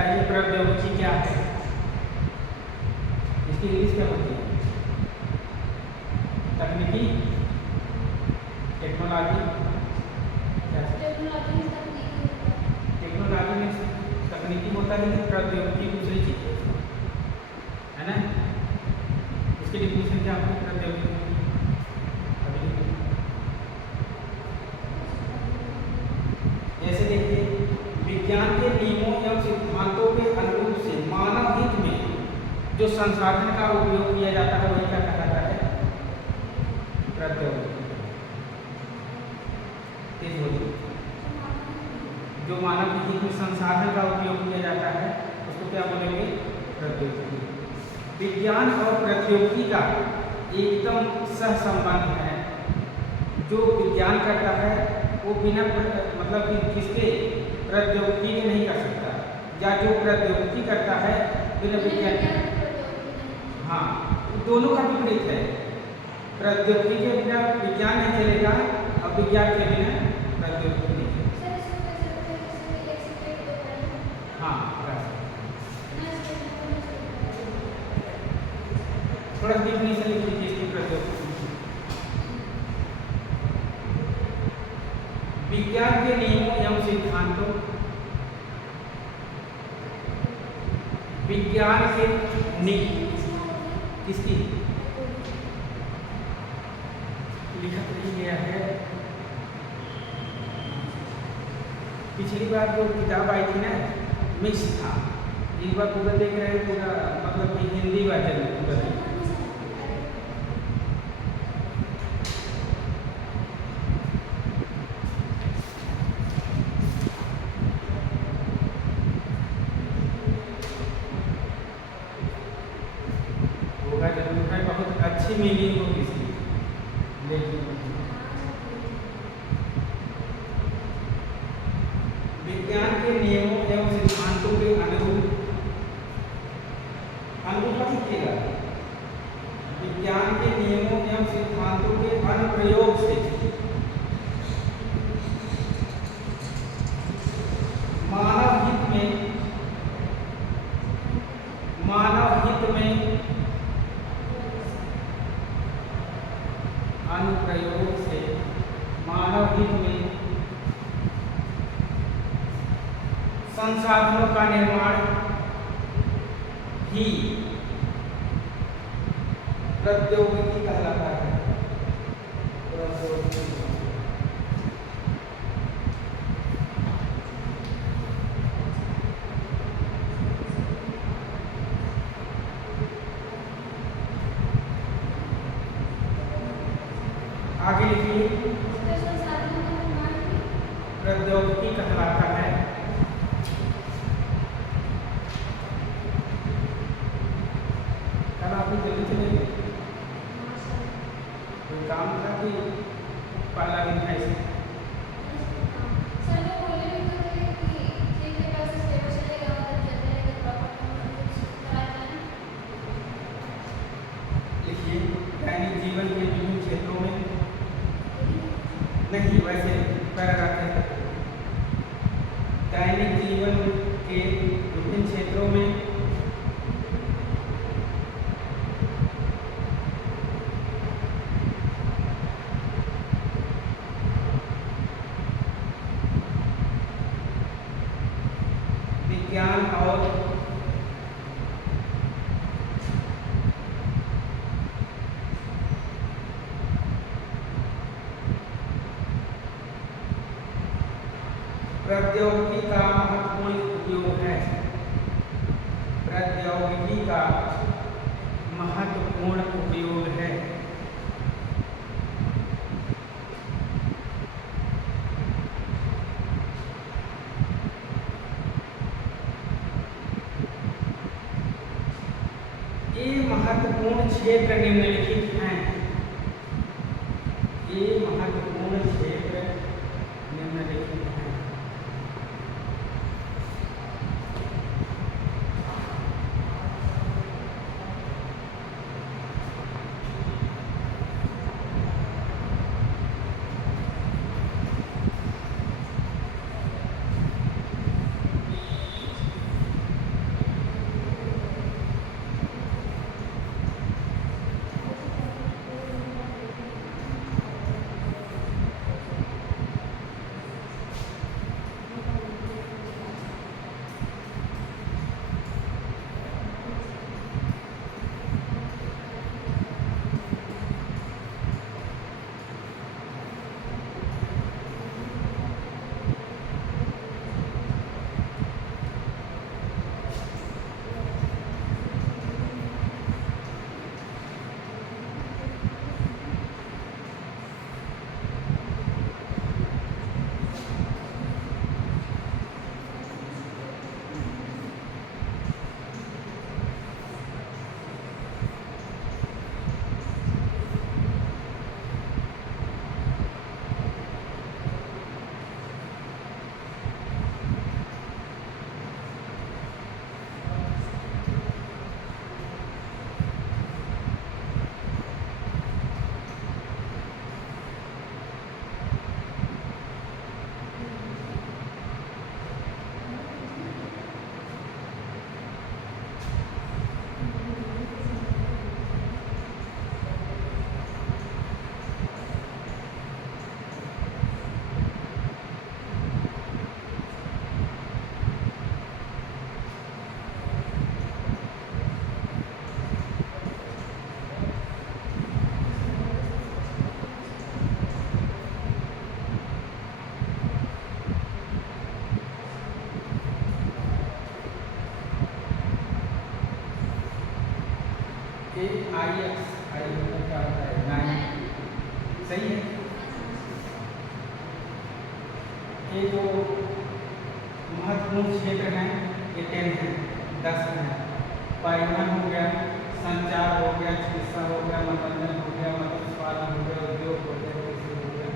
बताइए प्रौद्योगिकी क्या है, इसकी इंग्लिश क्या होती है? तकनीकी, टेक्नोलॉजी, टेक्नोलॉजी में तकनीकी होता है, लेकिन प्रौद्योगिकी दूसरी चीज है ना। इसकी डिफिनेशन क्या होती है प्रौद्योगिकी? जैसे देखिए, विज्ञान के नियमों एवं सिद्धांतों के अनुरूप से मानव हित में जो संसाधन का उपयोग किया जाता है वही क्या कहलाता है? प्रौद्योगिकी। जो मानव हित में संसाधन का उपयोग किया जाता है उसको क्या बोलेंगे? प्रौद्योगिकी। विज्ञान और प्रौद्योगिकी का एकदम सहसंबंध है। जो विज्ञान करता है वो बिना मतलब कि किसके प्रौद्योगिकी के नहीं कर सकता, या जो प्रौद्योगिकी करता है बिना विज्ञान, हाँ दोनों का विपरीत है। प्रौद्योगिकी के बिना विज्ञान नहीं चलेगा और विज्ञान के बिना प्रौद्योगिकी नहीं चलेगा। हाँ थोड़ा डिफिनेशन लिख लीजिए इसकी प्रौद्योगिकी। विज्ञान के नियमों एवं सिद्धांतों, विज्ञान के किसकी लिखा नहीं गया है। पिछली बार जो किताब आई थी ना मिक्स था, इस बार पूरा देख रहे हैं, पूरा मतलब कि हिंदी वर्जन में पूरा नहीं। अच्छी मीनिंग हो किसी विज्ञान के नियमों एवं सिद्धांतों के अनुरूप लिखिएगा। विज्ञान के नियमों एवं सिद्धांतों के अनुप्रयोग से मानव हित में अनुप्रयोग से मानव हित में संसाधनों का निर्माण ही प्रौद्योगिकी कहलाता है। आगे लिखिए, प्रौद्योगिकी कहलाता है। कल आप जल्दी चले गए, कोई काम था कि पहला दिन था इसे? लिखिए, दैनिक जीवन के विभिन्न क्षेत्रों में नहीं, वैसे पैराग्राफ है। दैनिक जीवन के विभिन्न क्षेत्रों में विज्ञान और प्रौद्योगिकी का महत्वपूर्ण उपयोग है। प्रौद्योगिकी का महत्वपूर्ण उपयोग है। ये महत्वपूर्ण क्षेत्र निम्नलिखित हैं। ये महत्वपूर्ण क्षेत्र निम्नलिखित हैं। IX मतलब क्या होता है 9, सही है। ये जो महत्वपूर्ण क्षेत्र हैं ये 10 है, 10 है। परिवहन हो गया, संचार हो गया, चिकित्सा हो गया, मनोरंजन हो गया, मत्स्य पालन हो गया, उद्योग हो गया, कृषि हो गया,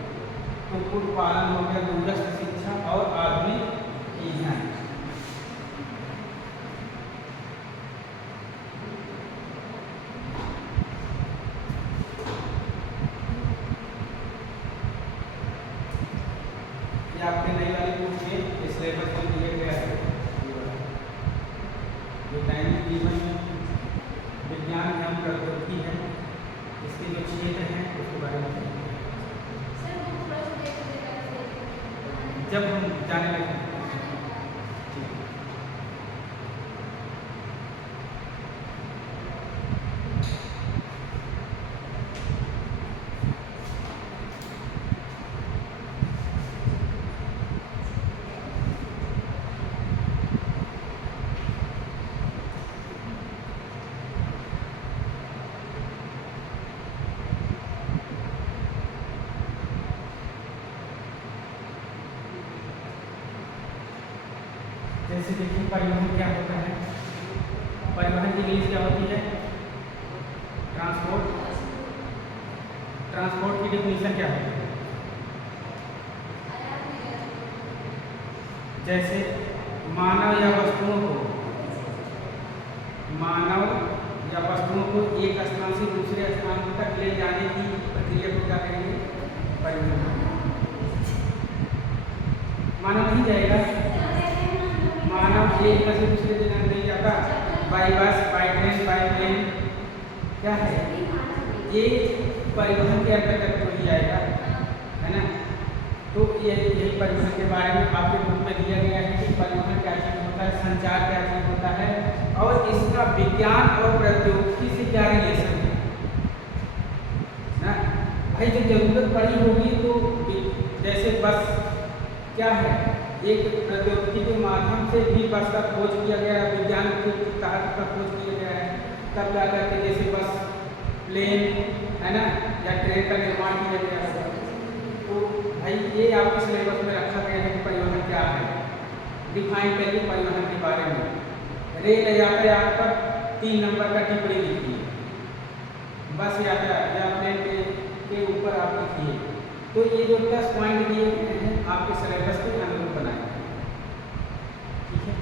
कुक्कुट पालन हो गया, दूरस्थ शिक्षा और आधुनिक ईंधन। ये आपके नई वाली बुक में सिलेबस में दिया गया है। जो दैनिक जीवन में विज्ञान एवं प्रौद्योगिकी है, इसके जो क्षेत्र हैं उसके बारे में जब हम जाने लगे। जैसे देखिए परिवहन क्या होता है, परिवहन की इंग्लिश क्या होती है, ट्रांसपोर्ट। ट्रांसपोर्ट की डेफिनेशन क्या है, जैसे मानव या वस्तुओं को एक स्थान से दूसरे स्थान तक ले जाने की प्रक्रिया को क्या कहेंगे, परिवहन। मानव नहीं जाएगा, मानव एक जगह से दूसरे जगह नहीं जाता, by bus, by train, by plane, क्या है ये परिवहन के अंतर्गत हो ही जाएगा, है ना। तो यही परिवहन के बारे में आपके बुक में दिया गया है कि परिवहन क्या चीज़ होता है, संचार क्या चीज़ होता है और इसका विज्ञान और प्रौद्योगिकी से क्या रिलेशन है ना। भाई जब जरूरत पड़ी होगी तो जैसे बस क्या है, एक प्रौद्योगिकी के माध्यम से भी बस का खोज किया गया है, विज्ञान के तहत का खोज किया गया है, तब क्या करके जैसे बस, प्लेन, है ना, या ट्रेन का निर्माण किया गया है। तो भाई ये आपके सिलेबस में रखा गया है कि परिवहन क्या है, डिफाइन करिए परिवहन के बारे में। रेल यातायात पर 3 नंबर का टिप्पणी लिखिए, बस यातायात या प्लेन के ऊपर आप लिखिए। तो ये जो 10 पॉइंट दिए गए हैं आपके सिलेबस के अनुरूप बनाए, ठीक है।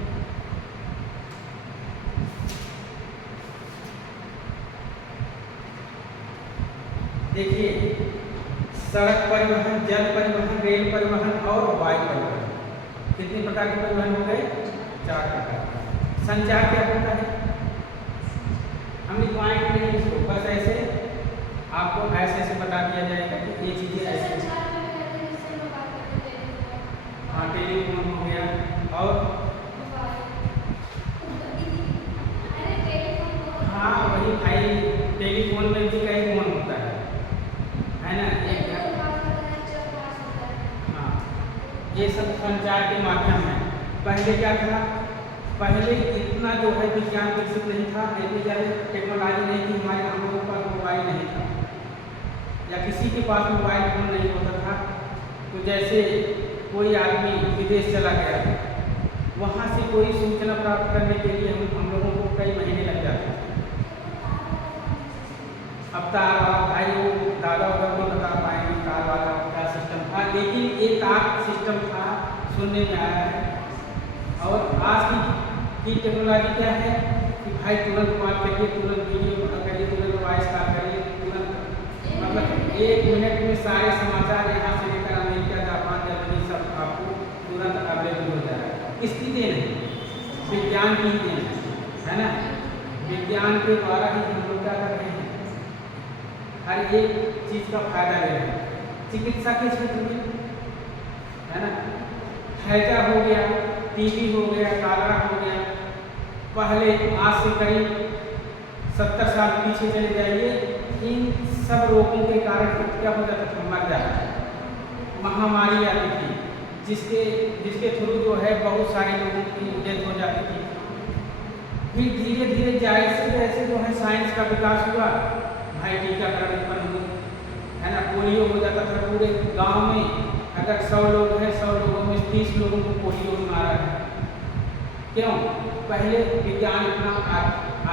देखिए सड़क परिवहन, जल परिवहन, रेल परिवहन और वायु परिवहन, कितने प्रकार के परिवहन हो गए, 4 प्रकार। संचार क्या होता है, हम पॉइंट नहीं इसको, बस ऐसे आपको ऐसे बता दिया जाएगा कि ये चीजें ऐसे। हाँ, टेलीफोन हो गया और हाँ वही भाई, टेलीफोन में भी कई फोन होता है ना, हाँ ये सब संचार के माध्यम है। पहले क्या था, पहले इतना जो है विज्ञान विकसित नहीं था, इतनी ज़्यादा टेक्नोलॉजी नहीं थी, हमारे हम लोगों का मोबाइल नहीं था या किसी के पास मोबाइल फोन नहीं होता था। तो जैसे कोई आदमी विदेश चला गया, वहाँ से कोई सूचना प्राप्त करने के लिए हम लोगों को कई महीने लग जाते थे। अब तार वाला भाई वो दादा वादा को बता पाएंगे तार वाला क्या सिस्टम था, लेकिन एक तार सिस्टम था सुनने में आया है। और आज की टेक्नोलॉजी क्या है कि भाई तुरंत बात करिए, तुरंत वीडियो करिए, तुरंत वॉइस कॉल करिए, तुरंत मतलब 1 मिनट में सारे समाचार यहाँ से लेकर अमेरिका, जापान, जर्मनी सब आपको तुरंत अवेलेबल हो जाएगा। किसकी देन है, विज्ञान की देन है ना। विज्ञान के द्वारा ही हम लोग क्या कर रहे हैं, हर एक चीज़ का फायदा ले रहे हैं। चिकित्सा के क्षेत्र में है ना, हैजा हो गया, टीबी हो गया, कालरा हो गया, पहले आज से करीब 70 साल पीछे चले जाइए, इन सब रोगों के कारण क्या हो जाता था, मर जाता था। महामारी आती थी जिसके थ्रू जो है बहुत सारे लोगों की डेथ हो जाती थी। फिर धीरे धीरे जैसे जैसे जो है साइंस का विकास हुआ, भाई टीकाकरण उत्पन्न हुए, है ना। पोलियो हो जाता था पूरे गांव में, अगर 100 लोग हैं 100 लोगों में 30 लोगों को पोलियो मारा है। क्यों? पहले विज्ञान इतना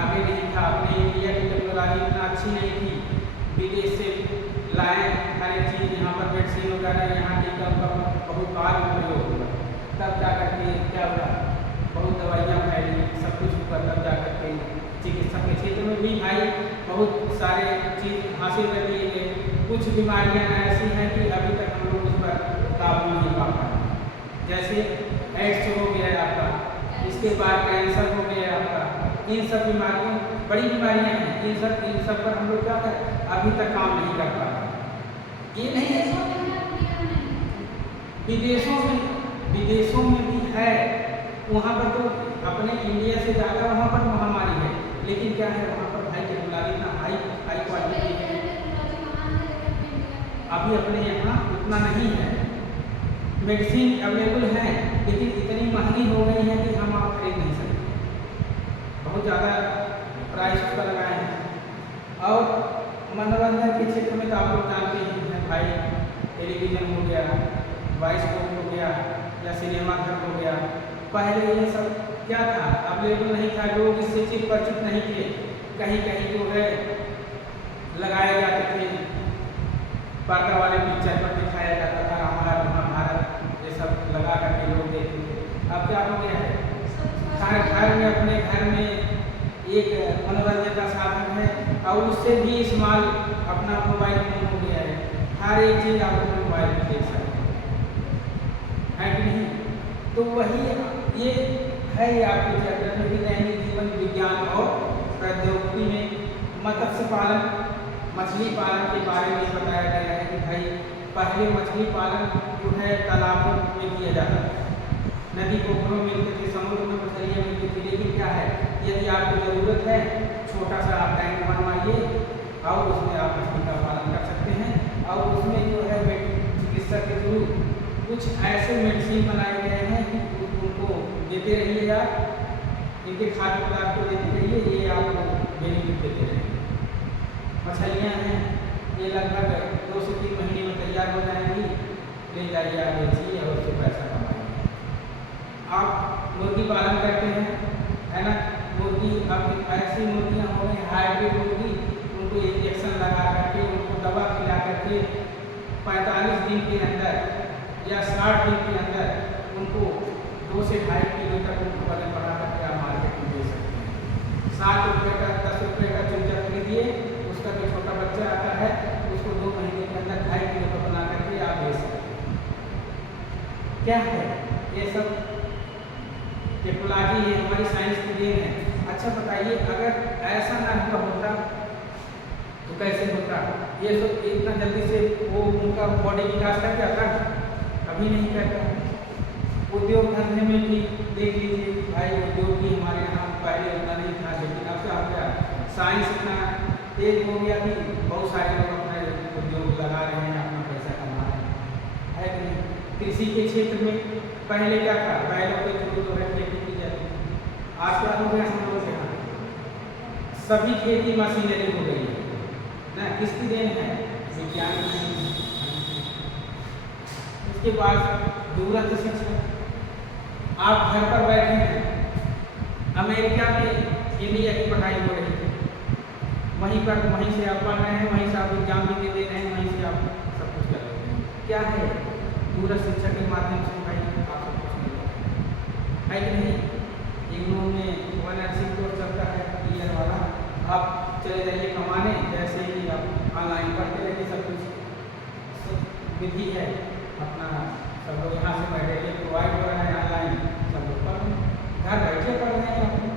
आगे नहीं था, अपने इंडिया की टेक्नोलॉजी इतना अच्छी नहीं थी, विदेश से लाए हर एक चीज़, यहाँ पर वैक्सीन वगैरह, यहाँ टीका का बहुत बार प्रयोग हुआ, तब जा करके क्या हुआ, बहुत दवाइयाँ फैली, सब कुछ हुआ, तब जा करके चिकित्सा के क्षेत्र में भी भाई बहुत सारे चीज़ हासिल कर लिए गए। कुछ बीमारियाँ ऐसी हैं कि अभी तक हम लोग उस पर काबू नहीं पा पाए, जैसे एड्स हो गया आपका, इसके बाद कैंसर हो गया आपका, इन सब बीमारियों, बड़ी बीमारियाँ हैं, इन सब पर हम लोग क्या कर अभी तक काम नहीं कर पा रहे। ये नहीं है, विदेशों में भी है, वहाँ पर तो अपने इंडिया से ज़्यादा वहाँ पर महामारी है, लेकिन क्या है वहाँ पर भाई टेक्नोलॉजी इतना हाई क्वालिटी है, अभी अपने यहाँ उतना नहीं है। मेडिसिन अवेलेबल है, लेकिन इतनी महंगी हो गई है कि हम आप खरीद नहीं सकते, बहुत ज़्यादा प्राइस उसका लगाए हैं। और मनोरंजन के क्षेत्र में तो आप लोग जानते ही हैं भाई, टेलीविज़न हो गया, बाइस्कोप हो गया, या सिनेमा घर हो गया। पहले ये सब क्या था, अवेलेबल नहीं था, लोग इससे चित परिचित नहीं थे, कहीं कहीं जो है लगाए जाते थे, पर्दा वाले पिक्चर पर दिखाया जाता था, रामायण महाभारत ये सब लगा करके लोग देखते थे। अब क्या हो गया है, हर घर में, अपने घर में एक मनोरंजन का साधन है, और उससे भी इस्तेमाल अपना मोबाइल फोन हो गया है, हर एक चीज़ आप अपने मोबाइल में देख सकते हैं कि नहीं। तो वही ये है आपके चैप्टर में भी, दैनिक जीवन विज्ञान और प्रौद्योगिकी में मत्स्य पालन, मछली पालन के बारे में बताया गया है कि भाई पहले मछली पालन जो है तालाबों में किया जाता था, नदी पोखरों में मिलते थे, समुद्र में मछलियाँ मिलती थी, लेकिन क्या है, यदि आपको ज़रूरत है छोटा सा आप टैंक बनवाइए और उसमें आप मछली का पालन कर सकते हैं, और उसमें जो है चिकित्सा के थ्रू कुछ ऐसे मेडिसिन बनाए गए हैं कि उनको देते रहिए, आप इनके खाद्य पदार्थ को देते रहिए, ये आपको बेनिफिट देते रहेंगे। मछलियाँ हैं ये लगभग 2 से 3 महीने में तैयार हो जाएंगी, ले जाइए आप बेचिए और उससे पैसा कमाइए। आप मुर्गी पालन करते हैं, है ना, मुर्गी, अब ऐसी मुर्गियाँ हो गई हाइब्रिड मुर्गी, उनको इंजेक्शन लगा करके, उनको दवा खिला करके 45 दिन के अंदर या 60 दिन के अंदर उनको 2 से 2.5 किलो तक उनको वजन बढ़ा करके आप मार्केट में दे सकते हैं। 7 रुपये का 10 रुपये का चूजा खरीदिए, उसका जो छोटा बच्चा आता है उसको 2 महीने के अंदर 2.5 किलो का बना करके आप बेच सकते हैं। क्या है ये सब टेक्नोलॉजी है, हमारी साइंस की देन है। अच्छा बताइए, अगर ऐसा ना हुआ होता तो कैसे होता, ये सब इतना जल्दी से वो उनका बॉडी विकास कर जाता, कभी नहीं करता। उद्योग धंधे में भी देख लीजिए भाई, उद्योग भी हमारे यहाँ पहले उतना नहीं था, लेकिन अब क्या हो गया, साइंस इतना तेज हो गया कि बहुत सारे लोग अपना उद्योग लगा रहे हैं, अपना पैसा कमा रहे हैं, है कि नहीं। कृषि के क्षेत्र में पहले क्या था, बैलों के थ्रू जो है खेती की जाती थी, आज क्या हो गया, हम लोग के यहाँ सभी खेती मशीनरी हो गई है ना, किसकी देन है, विज्ञान की। इसके बाद दूरस्थ शिक्षा, आप घर पर बैठे हैं, अमेरिका में इंडिया की पढ़ाई हो रही है, वहीं से आप पढ़ रहे हैं, वहीं से आप एग्जाम भी दे रहे हैं, वहीं से आप सब कुछ कर रहे हैं। क्या है, दूरस्थ शिक्षा के माध्यम से भाई आप सब कुछ मिल रहा है कि नहीं। इग्नू में 1 नर्सिंग कोर्स चलता है ईयर वाला, आप चले जाइए कमाने, जैसे ही आप ऑनलाइन पढ़ते रहिए, सब कुछ विधि है अपना, सब लोग यहाँ से मटेरियल प्रोवाइड हो रहा है ऑनलाइन, सब लोग पढ़ रहे हैं, घर बैठे पढ़ रहे हैं अपने।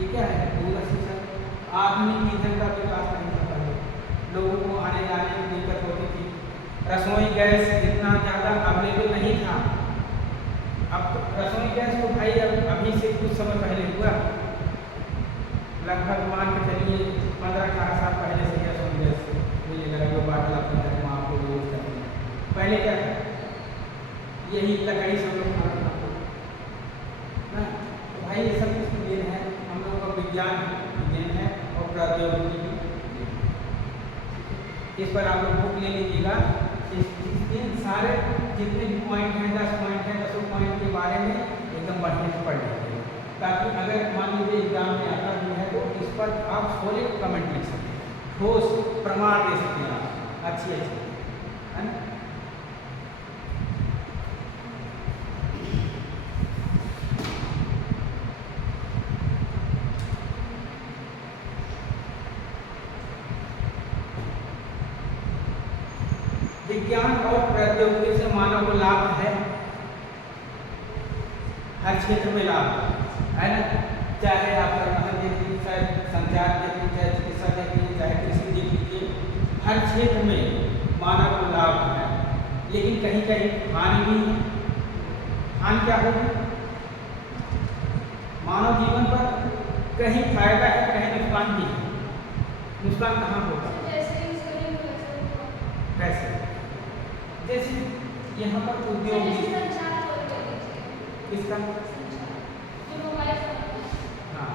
ये क्या है, दूरस्थ शिक्षा। आधुनिक ईंधन का विकास नहीं था पहले, लोगों को आने जाने में दिक्कत होती थी, रसोई गैस इतना ज़्यादा अवेलेबल नहीं था। अब तो रसोई गैस को भाई अब अभी से कुछ समय पहले हुआ, लगभग मान के चलिए 15-18 साल पहले से रसोई गैस मिलने लगा, जो बाटला अपने घर में आपको यूज करते हैं। पहले क्या था, यही लकड़ी सब लोग खाना खाते ना। तो भाई ये सब कुछ देन है, हम लोगों का विज्ञान देन है और प्रौद्योगिकी की। इस पर आप लोग बुक ले लीजिएगा। इन सारे जितने भी पॉइंट हैं, 10 पॉइंट हैं, 10 पॉइंट के बारे में एकदम बढ़िया से पढ़ लीजिएगा, ताकि अगर मान लीजिए एग्जाम में आता भी है तो इस पर आप सॉलिड कमेंट लिख सकें, ठोस प्रमाण दे सकें आप अच्छी है ना। विज्ञान और प्रौद्योगिकी से मानव को लाभ है, हर क्षेत्र में लाभ है ना। चाहे आप परिवहन देख लीजिए, चाहे संचार देख लीजिए, चाहे चिकित्सा देख लीजिए, चाहे कृषि देख लीजिए, हर क्षेत्र में मानव को लाभ है। लेकिन कहीं कहीं हानि भी है। हानि क्या होगी? मानव जीवन पर कहीं फायदा है, कहीं नुकसान भी है। नुकसान कहाँ होगा? कैसे? जैसे यहाँ पर उद्योग किसका? हाँ,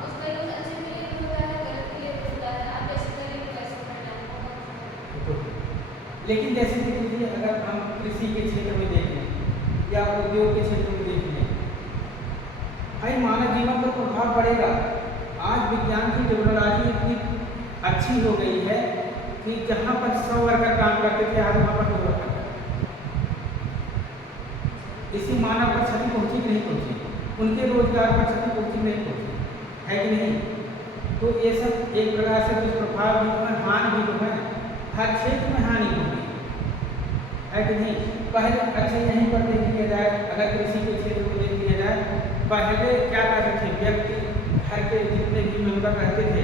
लेकिन जैसे देख लीजिए, अगर हम कृषि के क्षेत्र में देख लें या उद्योग के क्षेत्र में देख लें, भाई मानव जीवन पर प्रभाव पड़ेगा। आज विज्ञान की टेक्नोलॉजी इतनी अच्छी हो गई है कि जहाँ पर 100 वर्कर काम करते थे, आज वहाँ पर 2 वर्कर। इसी मानव पर क्षति पहुँची कि नहीं पहुँची? उनके रोजगार पर क्षति पहुँची नहीं पहुँची, है कि नहीं? तो ये सब एक प्रकार से दुष्प्रभाव भी तो है, हानि भी तो है। हर क्षेत्र में हानि होगी, है कि नहीं? पहले अच्छे यहीं पर देख लिया जाए, अगर कृषि के क्षेत्र में देख लिया जाए, पहले क्या करते थे व्यक्ति, घर के जितने भी मेंबर रहते थे,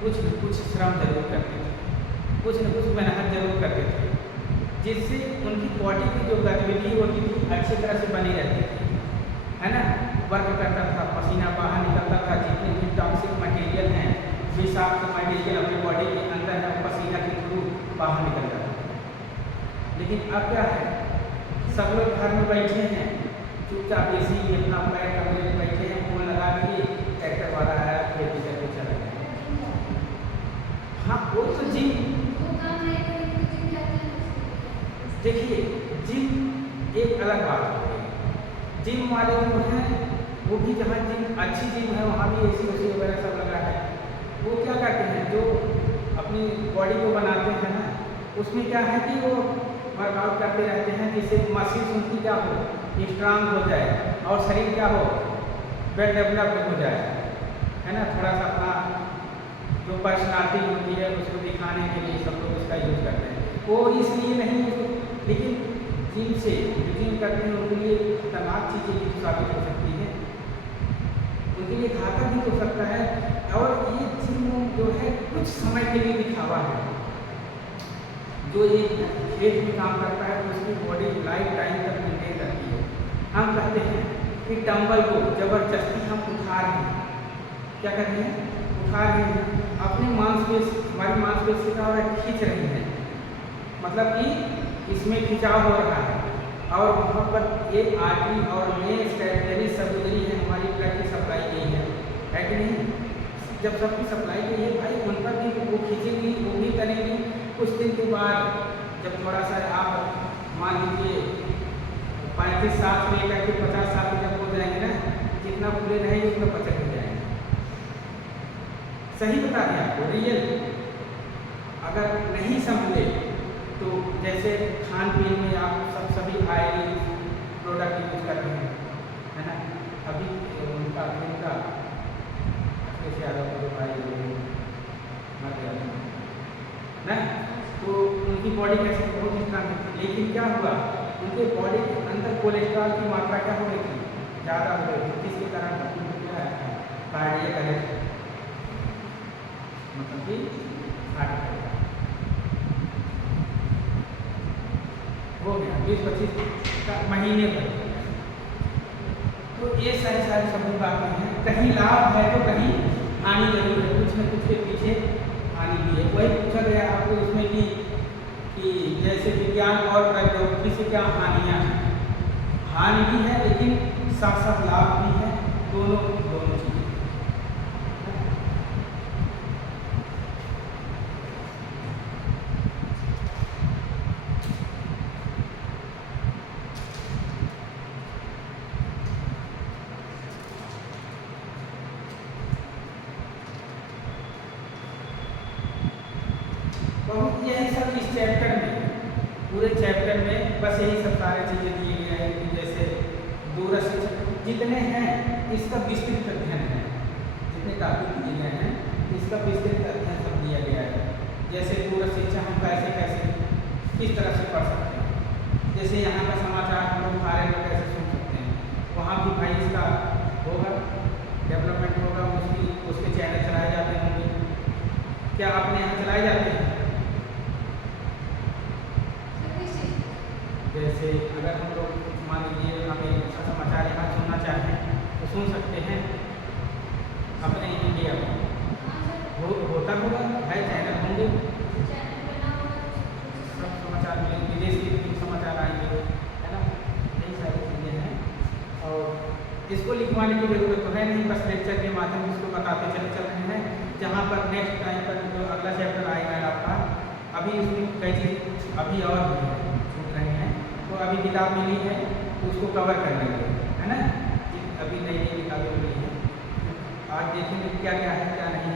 कुछ न कुछ श्रम जरूर करते थे, कुछ न कुछ मेहनत जरूर करते थे, जिससे उनकी बॉडी की जो गतिविधि होती थी अच्छी तरह से बनी रहती थी, है ना। वर्क करता था, पसीना बाहर निकलता था, जितने भी टॉक्सिक मटेरियल हैं, विषाक्त मटेरियल अपनी बॉडी के अंदर है, पसीना के थ्रू बाहर निकल जाता था। लेकिन अब क्या है, सब लोग घर में बैठे हैं, चुपचाप एसी में अपना पैर कमरे में बैठे हैं, फोन लगा दिए, ट्रैक्टर वाला आया, खेती करके चला गया। हाँ, वो तो जिम, देखिए जिम एक अलग बात है। जिम वाले जो हैं वो भी, जहाँ जिम अच्छी जिम है वहाँ भी एसी वैसी वगैरह सब लगा है। वो क्या करते हैं, जो अपनी बॉडी को बनाते हैं ना, उसमें क्या है कि वो वर्कआउट करते रहते हैं, जिससे मसल्स उनकी क्या हो, स्ट्रांग हो जाए और शरीर क्या हो, वेल डेवलप्ड हो जाए, है ना। थोड़ा सा अपना जो पर्सनालिटी होती है उसको दिखाने के लिए सब लोग इसका यूज करते हैं। वो इसलिए नहीं, लेकिन जिम से जिम करते हैं उनके लिए खतरनाक चीज़ें भी साबित हो सकती है, उनके लिए घातक भी हो सकता है। और ये जिम जो है कुछ समय के लिए दिखावा है। जो एक खेत में काम करता है तो उसकी बॉडी लाइफ टाइम तक मेंटेन रहती है। हम कहते हैं कि डंबल को जबरदस्ती हम उठा रहे हैं, क्या कर रहे हैं, उठा रहे हैं, अपनी मांसपेशी, हमारी मांसपेशी का और खींच रहे हैं, मतलब कि इसमें खिंचाव हो रहा है और वहाँ पर एक आर्टरी और मेन कैटलरी सब गुजरी है, हमारी ब्लड की सप्लाई गई है कि नहीं। जब सबकी सप्लाई गई है भाई, उन पर भी वो खींचेंगी, वो भी करेंगी। कुछ दिन के बाद जब थोड़ा सा आप मान लीजिए 35 साल से लेकर के 50 साल के जब हो जाएंगे ना, जितना फूले रहेंगे उतना पचक हो जाएंगे। सही बता दें आपको, रियल अगर नहीं समझे तो जैसे खान पीन में आप सभी ऑयली प्रोडक्ट यूज कर रहे हैं, है ना। अभी उनका ना, तो उनकी बॉडी कैसे बहुत स्ट्रांग थी, लेकिन क्या हुआ, उनके बॉडी के अंदर कोलेस्ट्रॉल की मात्रा क्या हो गई थी, ज़्यादा हो गई थी, जिसके कारण क्या है, कार्डियक अरेस्ट, मतलब कि हार्ट अटैक हो गया 20-25 महीने भर। तो ये सारी सभी बातें हैं, कहीं लाभ है तो कहीं हानि जरूर है, कुछ न कुछ के पीछे हानि भी है। वही पूछा गया आपको इसमें कि जैसे विज्ञान और प्रौद्योगिकी से क्या हानियाँ हैं, हानि भी है लेकिन साथ साथ लाभ भी है, दोनों चीज़ें। बहुत यही सब इस चैप्टर में, पूरे चैप्टर में बस यही सब सारी चीज़ें दिए गए हैं कि जैसे दूरस्थ जितने हैं इसका विस्तृत अध्ययन है, जितने टॉपिक दिए गए हैं इसका विस्तृत अध्ययन सब दिया गया है। जैसे दूर शिक्षा हम कैसे कैसे किस तरह से पढ़ सकते हैं, जैसे यहाँ का समाचार हम लोग फारे में कैसे सुन सकते हैं, वहाँ भी भाई इसका होगा डेवलपमेंट होगा, उसके चैनल चलाए जाते होंगे। क्या आपने यहाँ चलाए जाते हैं? जैसे अगर हम लोग मान लीजिए हमें अच्छा समाचार यहाँ सुनना चाहें तो सुन सकते हैं अपने इंडिया में, होता होगा है, चैनल होंगे, सब समाचार मिलेंगे, विदेश के भी समाचार आएंगे, है ना, यही सारी चीज़ें हैं। और इसको लिखवाने की ज़रूरत तो है नहीं, बस लेक्चर के माध्यम से इसको बताते चले चल रहे हैं। जहाँ पर नेक्स्ट टाइम पर जो अगला चैप्टर आएगा आपका, अभी उसमें कई चीज़ अभी और भी छूट रहे हैं, तो अभी किताब मिली है तो उसको कवर कर लेंगे, है ना, अभी नई नई किताबें मिली हैं, आज देखेंगे क्या क्या है क्या नहीं है।